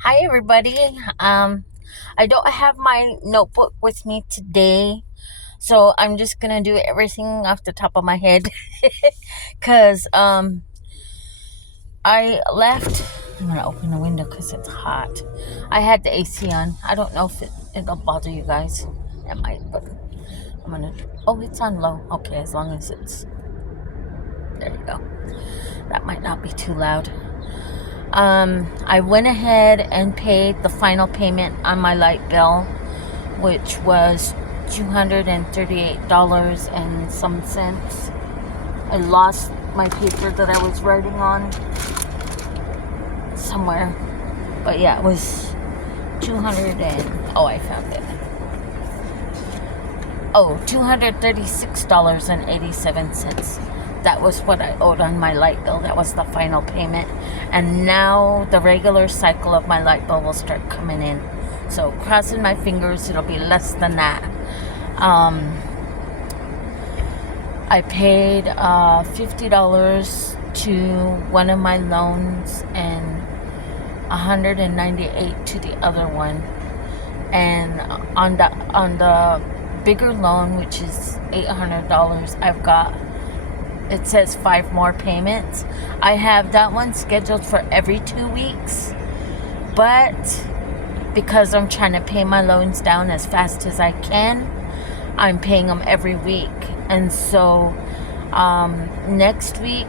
Hi everybody. I don't have my notebook with me today, so I'm just gonna do everything off the top of my head. Cause I left. I'm gonna open the window because it's hot. I had the AC on. I don't know if it'll bother you guys. It might, but I'm gonna. Oh, it's on low. Okay, as long as it's there. You go. That might not be too loud. I went ahead and paid the final payment on my light bill, which was $238 and some cents. I lost my paper that I was writing on somewhere. But yeah, it was 200 and oh, I found it. Oh, $236.87. That was what I owed on my light bill. That was the final payment. And now the regular cycle of my light bill will start coming in. So crossing my fingers, it'll be less than that. I paid $50 to one of my loans and $198 to the other one. And on the bigger loan, which is $800, I've got, it says 5 more payments. I have that one scheduled for every 2 weeks, but because I'm trying to pay my loans down as fast as I can, I'm paying them every week. And so next week,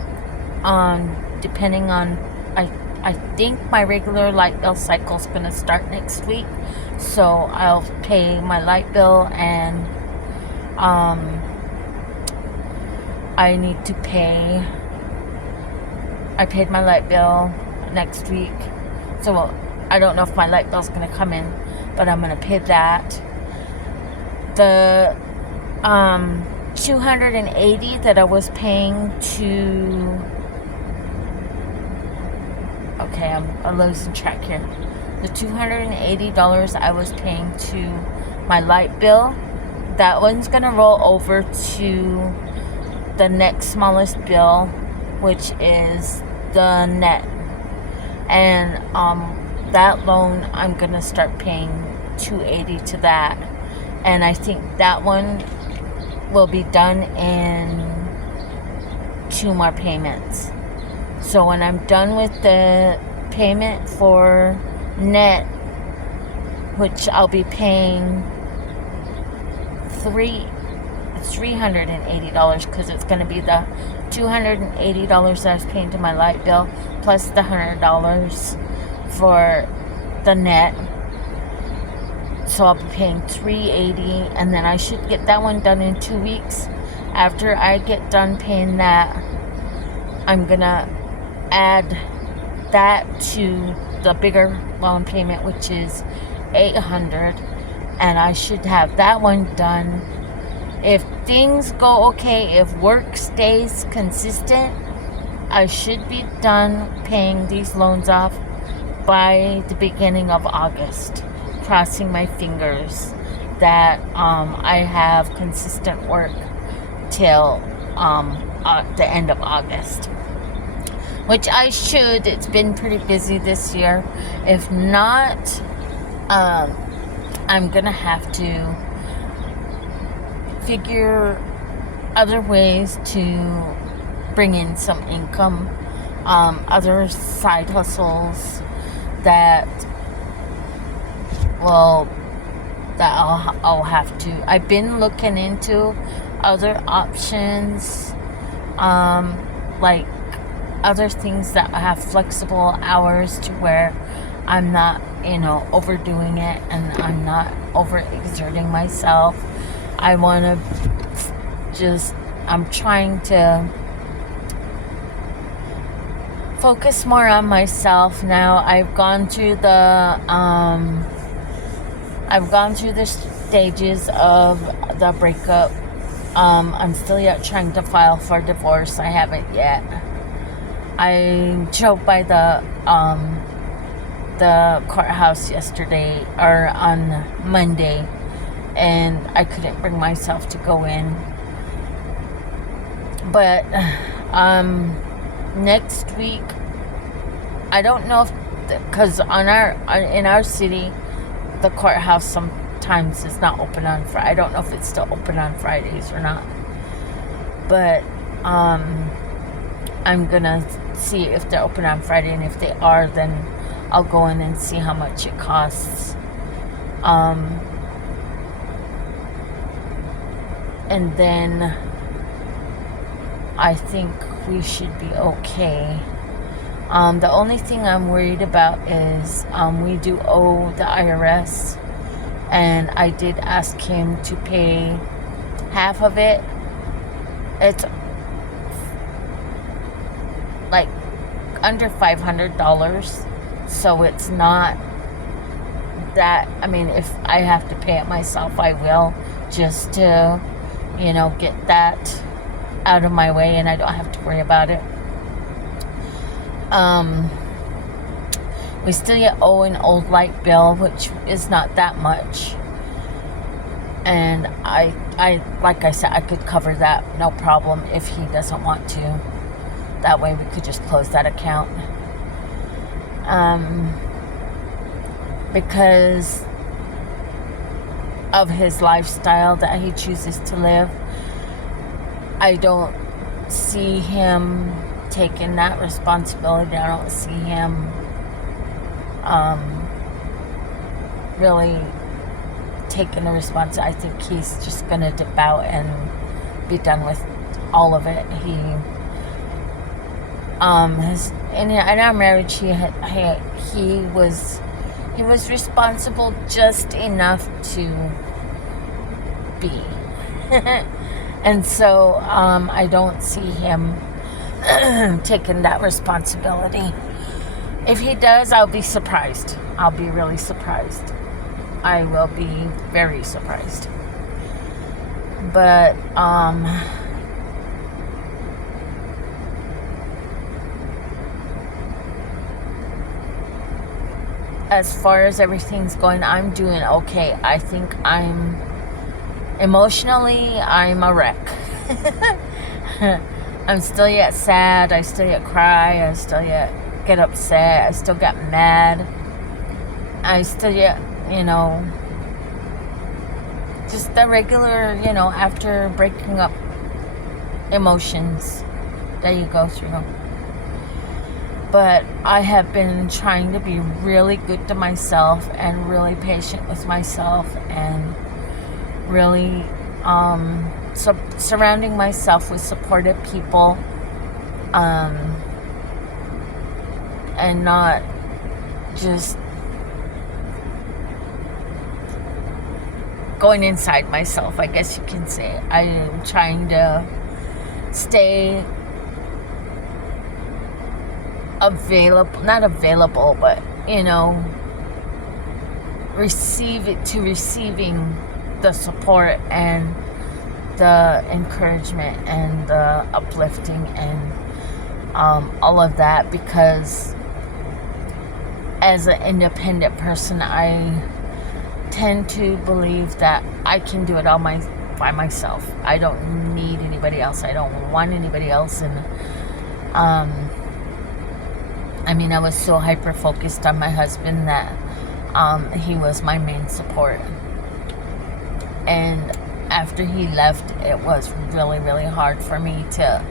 depending on, I think my regular light bill cycle is going to start next week. So I'll pay my light bill, and I need to pay. I paid my light bill next week. So I don't know if my light bill's going to come in, but I'm going to pay that. The 280 that I was paying to. Okay, I'm losing track here. The $280 I was paying to my light bill, that one's gonna roll over to the next smallest bill, which is the net. And that loan, I'm gonna start paying $280 to that. And I think that one will be done in 2 more payments. So when I'm done with the payment for net, which I'll be paying $380, because it's going to be the $280 that I was paying to my light bill plus the $100 for the net. So I'll be paying $380, and then I should get that one done in 2 weeks. After I get done paying that, I'm gonna add that to the bigger loan payment, which is $800, and I should have that one done. If things go okay, if work stays consistent, I should be done paying these loans off by the beginning of August. Crossing my fingers that I have consistent work till the end of August, which I should. It's been pretty busy this year. If not, I'm gonna have to figure other ways to bring in some income, other side hustles that I'll have to. I've been looking into other options, like other things that have flexible hours to where I'm not, overdoing it, and I'm not overexerting myself. I'm trying to focus more on myself now. I've gone through the stages of the breakup. I'm still yet trying to file for divorce. I haven't yet. I drove by the courthouse yesterday, or on Monday, and I couldn't bring myself to go in. But next week, I don't know if because in our city, the courthouse sometimes is not open on Friday. I don't know if it's still open on Fridays or not, but I'm gonna see if they're open on Friday, and if they are, then I'll go in and see how much it costs. And then I think we should be okay. The only thing I'm worried about is we do owe the IRS, and I did ask him to pay half of it. It's like under $500, so it's not that. I mean, if I have to pay it myself, I will, just to, get that out of my way, and I don't have to worry about it. We still yet owe an old light bill, which is not that much, and I like I said, I could cover that, no problem, if he doesn't want to. That way we could just close that account. Because of his lifestyle that he chooses to live, I don't see him taking that responsibility. I don't see him really taking the responsibility. I think he's just gonna dip out and be done with all of it. In our marriage, he was responsible just enough to be, and so I don't see him taking that responsibility. If he does, I'll be surprised. I'll be really surprised. I will be very surprised. But as far as everything's going, I'm doing okay. I think I'm emotionally, I'm a wreck. I'm still yet sad. I still yet cry. I still yet get upset. I still get mad. I still yet, just the regular, after breaking up emotions that you go through. But I have been trying to be really good to myself and really patient with myself, and really surrounding myself with supportive people, and not just going inside myself, I guess you can say. I am trying to stay receiving the support and the encouragement and the uplifting and all of that, because as an independent person, I tend to believe that I can do it all by myself. I don't need anybody else. I don't want anybody else. And I was so hyper focused on my husband that he was my main support. And after he left, it was really, really hard for me to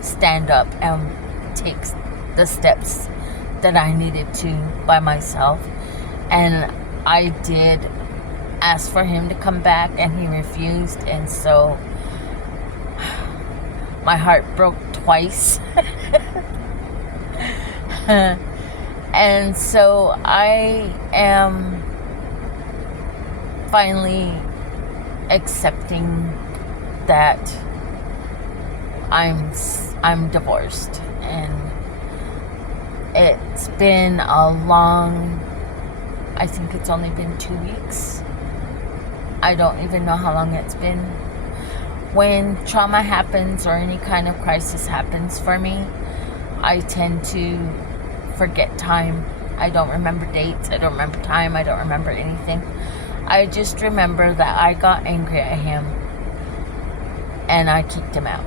stand up and take the steps that I needed to by myself. And I did ask for him to come back, and he refused, and so my heart broke twice. And so I am finally accepting that I'm divorced, and it's been a long, I think it's only been 2 weeks. I don't even know how long it's been. When trauma happens or any kind of crisis happens for me, I tend to forget time. I don't remember dates. I don't remember time. I don't remember anything. I just remember that I got angry at him and I kicked him out.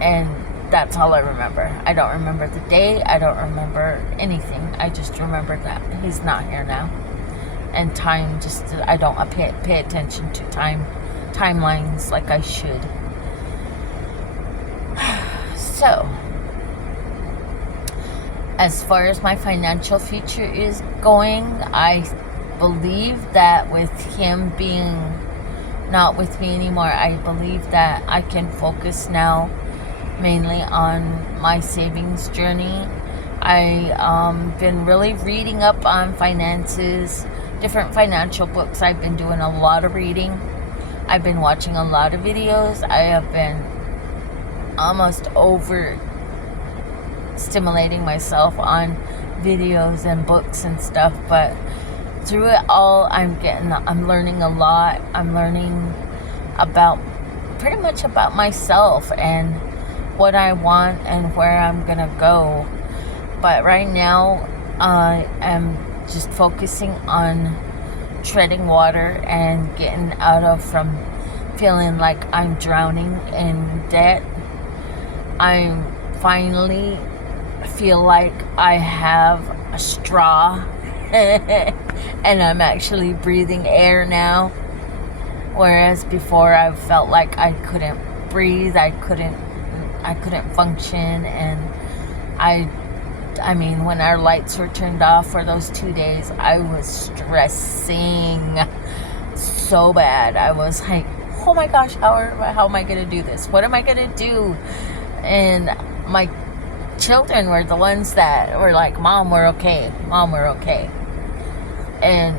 And that's all I remember. I don't remember the day. I don't remember anything. I just remember that he's not here now. And time, just, I don't pay attention to timelines like I should. So, as far as my financial future is going, I believe that with him being not with me anymore, I believe that I can focus now mainly on my savings journey. I been really reading up on finances, different financial books. I've been doing a lot of reading. I've been watching a lot of videos. I have been almost over stimulating myself on videos and books and stuff, but through it all, I'm learning a lot. I'm learning about pretty much about myself and what I want and where I'm gonna go. But right now, I am just focusing on treading water and getting from feeling like I'm drowning in debt. I finally feel like I have a straw and I'm actually breathing air now, whereas before I felt like I couldn't breathe, I couldn't function. And I mean, when our lights were turned off for those 2 days, I was stressing so bad. I was like, oh my gosh, how am I gonna do this? What am I gonna do? And my children were the ones that were like, Mom, we're okay. Mom, we're okay. And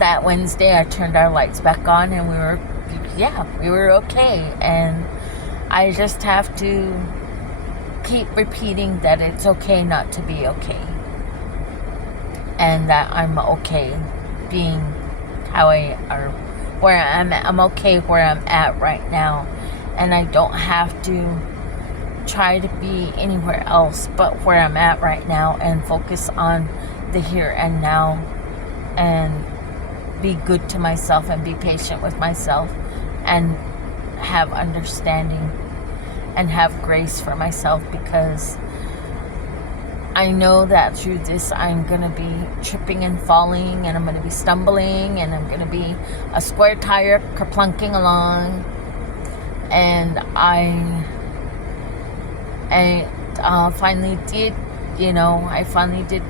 that Wednesday, I turned our lights back on and we were okay. And I just have to keep repeating that it's okay not to be okay. And that I'm okay being where I'm at. I'm okay where I'm at right now. And I don't have to try to be anywhere else but where I'm at right now, and focus on the here and now, and be good to myself and be patient with myself, and have understanding and have grace for myself, because I know that through this I'm going to be tripping and falling, and I'm going to be stumbling, and I'm going to be a square tire kerplunking along. And I finally did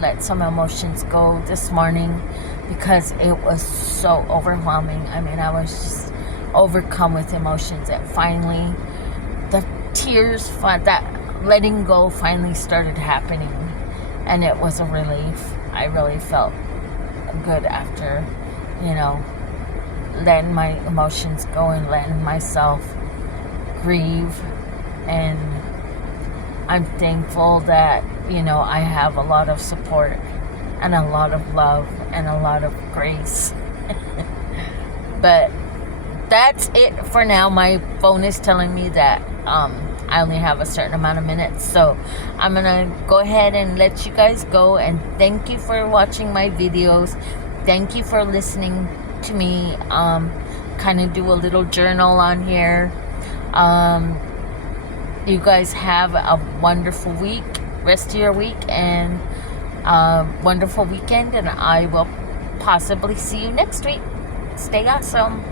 let some emotions go this morning, because it was so overwhelming. I mean, I was just overcome with emotions. That finally, the tears, that letting go finally started happening, and it was a relief. I really felt good after, letting my emotions go and letting myself grieve. And I'm thankful that, I have a lot of support and a lot of love and a lot of grace. But that's it for now. My phone is telling me that I only have a certain amount of minutes, so I'm gonna go ahead and let you guys go. And thank you for watching my videos. Thank you for listening to me kind of do a little journal on here. You guys have a wonderful rest of your week, and wonderful weekend, and I will possibly see you next week. Stay awesome.